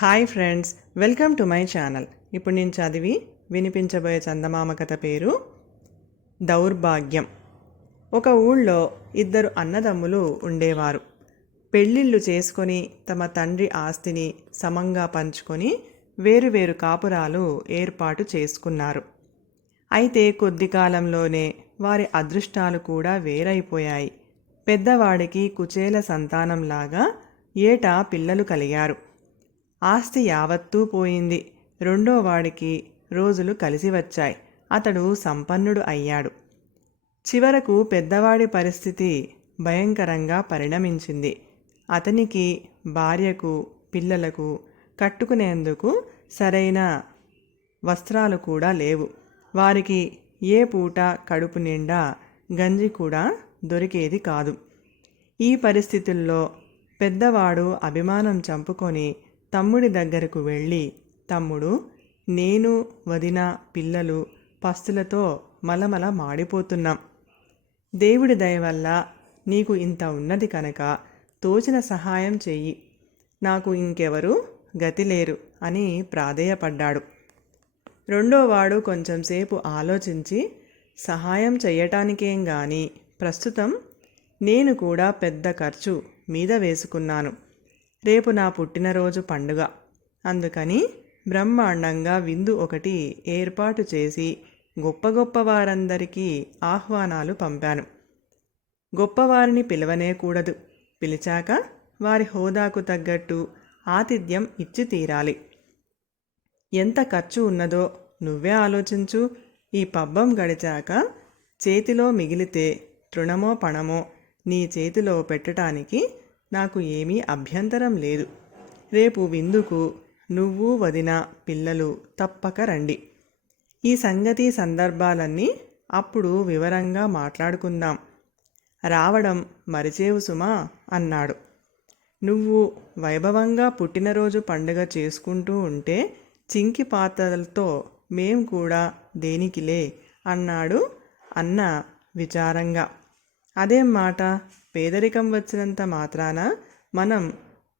Hi friends welcome to my channel. ఇప్పుడు నేను చదివి వినిపించబోయే చందమామ కథ పేరు దౌర్భాగ్యం. ఒక ఊళ్ళో ఇద్దరు అన్నదమ్ములు ఉండేవారు. పెళ్ళిళ్ళు చేసుకొని తమ తండ్రి ఆస్తిని సమంగా పంచుకొని వేరువేరు కాపురాలు ఏర్పాటు చేసుకున్నారు. అయితే కొద్ది కాలంలోనే వారి అదృష్టాలు కూడా వేరైపోయాయి. పెద్దవాడికి కుచేల సంతానంలాగా ఏటా పిల్లలు కలిగారు. ఆస్తి యావత్తూ పోయింది. రెండోవాడికి రోజులు కలిసి వచ్చాయి. అతడు సంపన్నుడు అయ్యాడు. చివరకు పెద్దవాడి పరిస్థితి భయంకరంగా పరిణమించింది. అతనికి భార్యకు పిల్లలకు కట్టుకునేందుకు సరైన వస్త్రాలు కూడా లేవు. వారికి ఏ పూట కడుపు నిండా గంజి కూడా దొరికేది కాదు. ఈ పరిస్థితుల్లో పెద్దవాడు అభిమానం చంపుకొని తమ్ముడి దగ్గరకు వెళ్ళి తమ్ముడు నేను వదిన పిల్లలు పస్తులతో మలమల మాడిపోతున్నాం. దేవుడి దయ వల్ల నీకు ఇంత ఉన్నది కనుక తోచిన సహాయం చెయ్యి. నాకు ఇంకెవరు గతి లేరు అని ప్రాధేయపడ్డాడు. రెండోవాడు కొంచెంసేపు ఆలోచించి సహాయం చెయ్యటానికేం గాని ప్రస్తుతం నేను కూడా పెద్ద ఖర్చు మీద వేసుకున్నాను. రేపు నా పుట్టినరోజు పండుగ. అందుకని బ్రహ్మాండంగా విందు ఒకటి ఏర్పాటు చేసి గొప్ప గొప్ప వారందరికీ ఆహ్వానాలు పంపాను. గొప్పవారిని పిలవనే కూడదు. పిలిచాక వారి హోదాకు తగ్గట్టు ఆతిథ్యం ఇచ్చి తీరాలి. ఎంత ఖర్చు ఉన్నదో నువ్వే ఆలోచించు. ఈ పబ్బం గడిచాక చేతిలో మిగిలితే తృణమో పణమో నీ చేతిలో పెట్టడానికి నాకు ఏమీ అభ్యంతరం లేదు. రేపు విందుకు నువ్వు వదిన పిల్లలు తప్పక రండి. ఈ సంగతి సందర్భాలన్నీ అప్పుడు వివరంగా మాట్లాడుకుందాం. రావడం మరిచేవు సుమా అన్నాడు. నువ్వు వైభవంగా పుట్టినరోజు పండుగ చేసుకుంటూ ఉంటే చింకి పాత్రలతో మేం కూడా దేనికిలే అన్నాడు అన్న విచారంగా. అదేం మాట? పేదరికం వచ్చినంత మాత్రాన మనం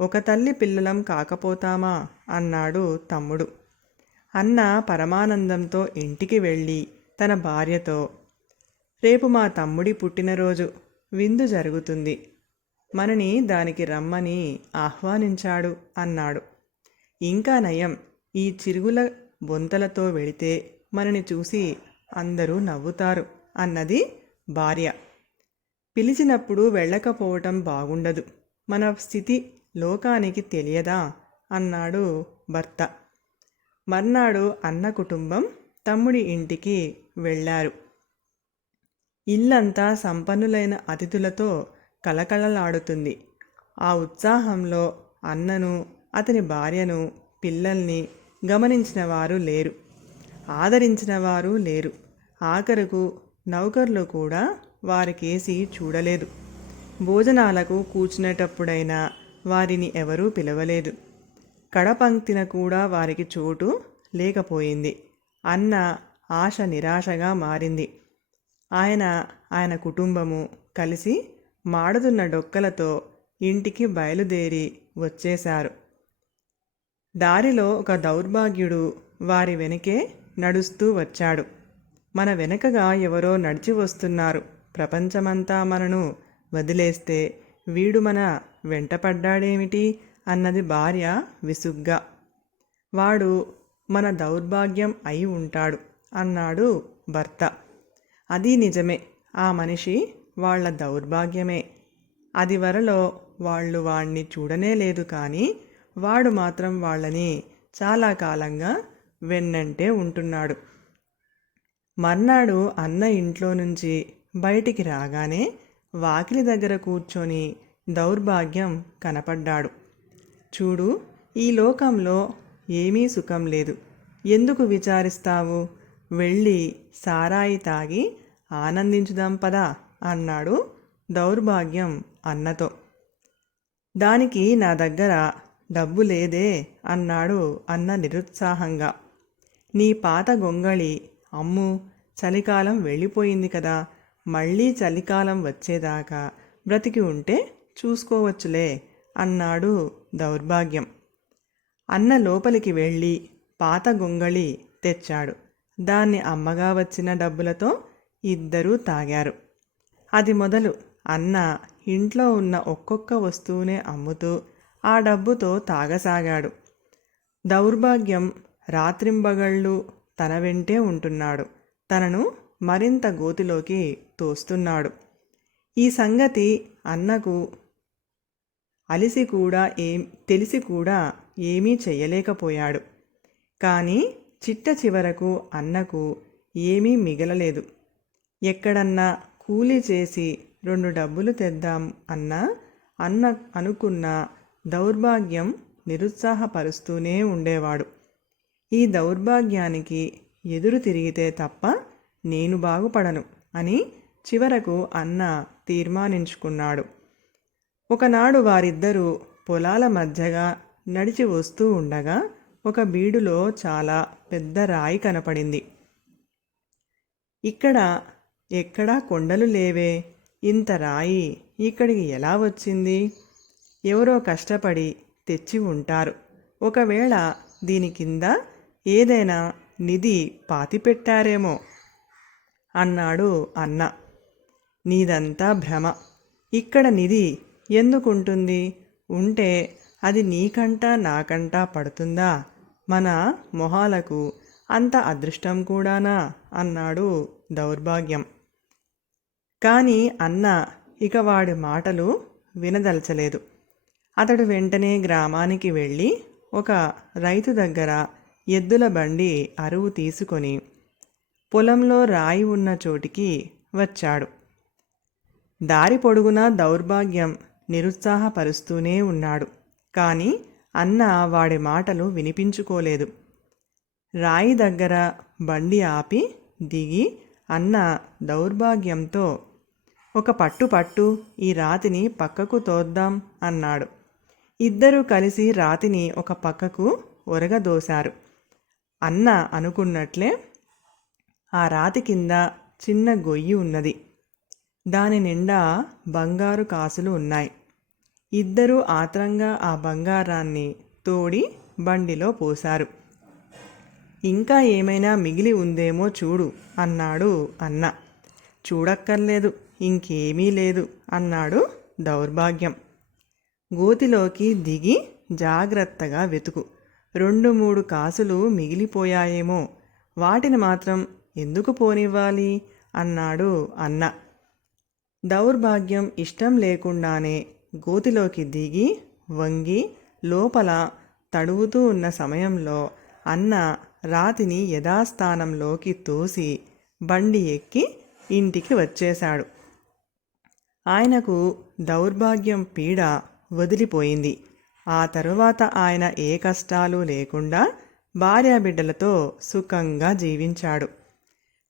ఒక తల్లి పిల్లలం కాకపోతామా? అన్నాడు తమ్ముడు. అన్న పరమానందంతో ఇంటికి వెళ్ళి తన భార్యతో రేపు మా తమ్ముడి పుట్టినరోజు. విందు జరుగుతుంది. మనని దానికి రమ్మని ఆహ్వానించాడు అన్నాడు. ఇంకా నయం. ఈ చిరుగుల బొంతలతో వెళితే మనని చూసి అందరూ నవ్వుతారు అన్నది భార్య. పిలిచినప్పుడు వెళ్ళకపోవటం బాగుండదు. మన స్థితి లోకానికి తెలియదా? అన్నాడు భర్త. మర్నాడు అన్న కుటుంబం తమ్ముడి ఇంటికి వెళ్ళారు. ఇల్లంతా సంపన్నులైన అతిథులతో కలకలలాడుతుంది ఆ ఉత్సాహంలో అన్నను అతని భార్యను పిల్లల్ని గమనించిన వారు లేరు. ఆదరించిన వారు లేరు. ఆఖరుకు నౌకర్లు కూడా వారికేసి చూడలేదు. భోజనాలకు కూర్చునేటప్పుడైనా వారిని ఎవరూ పిలవలేదు. కడపంక్తిన కూడా వారికి చోటు లేకపోయింది. అన్న ఆశ నిరాశగా మారింది. ఆయన ఆయన కుటుంబము కలిసి మాడుతున్న డొక్కలతో ఇంటికి బయలుదేరి వచ్చేశారు. దారిలో ఒక దౌర్భాగ్యుడు వారి వెనకే నడుస్తూ వచ్చాడు. మన వెనకగా ఎవరో నడిచి వస్తున్నారు. ప్రపంచమంతా మనను వదిలేస్తే వీడు మన వెంటపడ్డాడేమిటి అన్నది భార్య విసుగ్గా. వాడు మన దౌర్భాగ్యం అయి ఉంటాడు అన్నాడు భర్త. అది నిజమే. ఆ మనిషి వాళ్ళ దౌర్భాగ్యమే. అది వరలో వాళ్ళు వాణ్ణి చూడనే లేదు కానీ వాడు మాత్రం వాళ్ళని చాలా కాలంగా వెన్నంటే ఉంటున్నాడు. మర్నాడు అన్న ఇంట్లో నుంచి బయటికి రాగానే వాకిలి దగ్గర కూర్చొని దౌర్భాగ్యం కనపడ్డాడు. చూడు ఈ లోకంలో ఏమీ సుఖం లేదు. ఎందుకు విచారిస్తావు? వెళ్ళి సారాయి తాగి ఆనందించుదాం పదా అన్నాడు దౌర్భాగ్యం అన్నతో. దానికి నా దగ్గర డబ్బు లేదే అన్నాడు అన్న నిరుత్సాహంగా. నీ పాత గొంగళి అమ్ము చలికాలం వెళ్ళిపోయింది కదా మళ్ళీ చలికాలం వచ్చేదాకా బ్రతికి ఉంటే చూసుకోవచ్చులే అన్నాడు దౌర్భాగ్యం. అన్న లోపలికి వెళ్ళి పాత గొంగళి తెచ్చాడు. దాన్ని అమ్మగా వచ్చిన డబ్బులతో ఇద్దరూ తాగారు. అది మొదలు అన్న ఇంట్లో ఉన్న ఒక్కొక్క వస్తువునే అమ్ముతూ ఆ డబ్బుతో తాగసాగాడు. దౌర్భాగ్యం రాత్రింబగళ్ళు తన వెంటే ఉంటున్నాడు. తనను మరింత గోతిలోకి తోస్తున్నాడు. ఈ సంగతి అన్నకు అలిసి కూడా ఏం తెలిసి కూడా ఏమీ చెయ్యలేకపోయాడు. కానీ చిట్ట చివరకు అన్నకు ఏమీ మిగలలేదు. ఎక్కడన్నా కూలీ చేసి రెండు డబ్బులు తెద్దాం అన్నా అన్న అనుకున్న దౌర్భాగ్యం నిరుత్సాహపరుస్తూనే ఉండేవాడు. ఈ దౌర్భాగ్యానికి ఎదురు తిరిగితే తప్ప నేను బాగుపడను అని చివరకు అన్న తీర్మానించుకున్నాడు. ఒకనాడు వారిద్దరూ పొలాల మధ్యగా నడిచి వస్తూ ఉండగా ఒక బీడులో చాలా పెద్ద రాయి కనపడింది. ఇక్కడ ఎక్కడా కొండలు లేవే ఇంత రాయి ఇక్కడికి ఎలా వచ్చింది? ఎవరో కష్టపడి తెచ్చి ఉంటారు. ఒకవేళ దీని కింద ఏదైనా నిధి పాతిపెట్టారేమో. అన్నాడు అన్న. నీదంతా భ్రమ. ఇక్కడ నిధి ఎందుకుంటుంది? ఉంటే అది నీకంటా నాకంటా పడుతుందా? మన మొహాలకు అంత అదృష్టం కూడానా? అన్నాడు దౌర్భాగ్యం. కానీ అన్న ఇక వాడి మాటలు వినదలచలేదు. అతడు వెంటనే గ్రామానికి వెళ్ళి ఒక రైతు దగ్గర ఎద్దుల బండి అరువు తీసుకొని పొలంలో రాయి ఉన్న చోటికి వచ్చాడు. దారి పొడుగునా దౌర్భాగ్యం నిరుత్సాహపరుస్తూనే ఉన్నాడు. కానీ అన్న వాడి మాటలు వినిపించుకోలేదు. రాయి దగ్గర బండి ఆపి దిగి అన్న దౌర్భాగ్యంతో ఒక పట్టు పట్టు ఈ రాతిని పక్కకు తోద్దాం అన్నాడు. ఇద్దరూ కలిసి రాతిని ఒక పక్కకు ఒరగదోశారు. అన్న అనుకున్నట్లే ఆ రాతి కింద చిన్న గొయ్యి ఉన్నది. దాని నిండా బంగారు కాసులు ఉన్నాయి. ఇద్దరూ ఆత్రంగా ఆ బంగారాన్ని తోడి బండిలో పోశారు. ఇంకా ఏమైనా మిగిలి ఉందేమో చూడు అన్నాడు అన్న. చూడక్కర్లేదు ఇంకేమీ లేదు అన్నాడు దౌర్భాగ్యం. గోతిలోకి దిగి జాగ్రత్తగా వెతుకు. రెండు మూడు కాసులు మిగిలిపోయాయేమో. వాటిని మాత్రం ఎందుకు పోనివ్వాలి? అన్నాడు అన్న. దౌర్భాగ్యం ఇష్టం లేకుండానే గోతిలోకి దిగి వంగి లోపల తడువుతూ ఉన్న సమయంలో అన్న రాతిని యథాస్థానంలోకి తోసి బండి ఎక్కి ఇంటికి వచ్చేశాడు. ఆయనకు దౌర్భాగ్యం పీడ వదిలిపోయింది. ఆ తరువాత ఆయన ఏ కష్టాలు లేకుండా భార్యాబిడ్డలతో సుఖంగా జీవించాడు.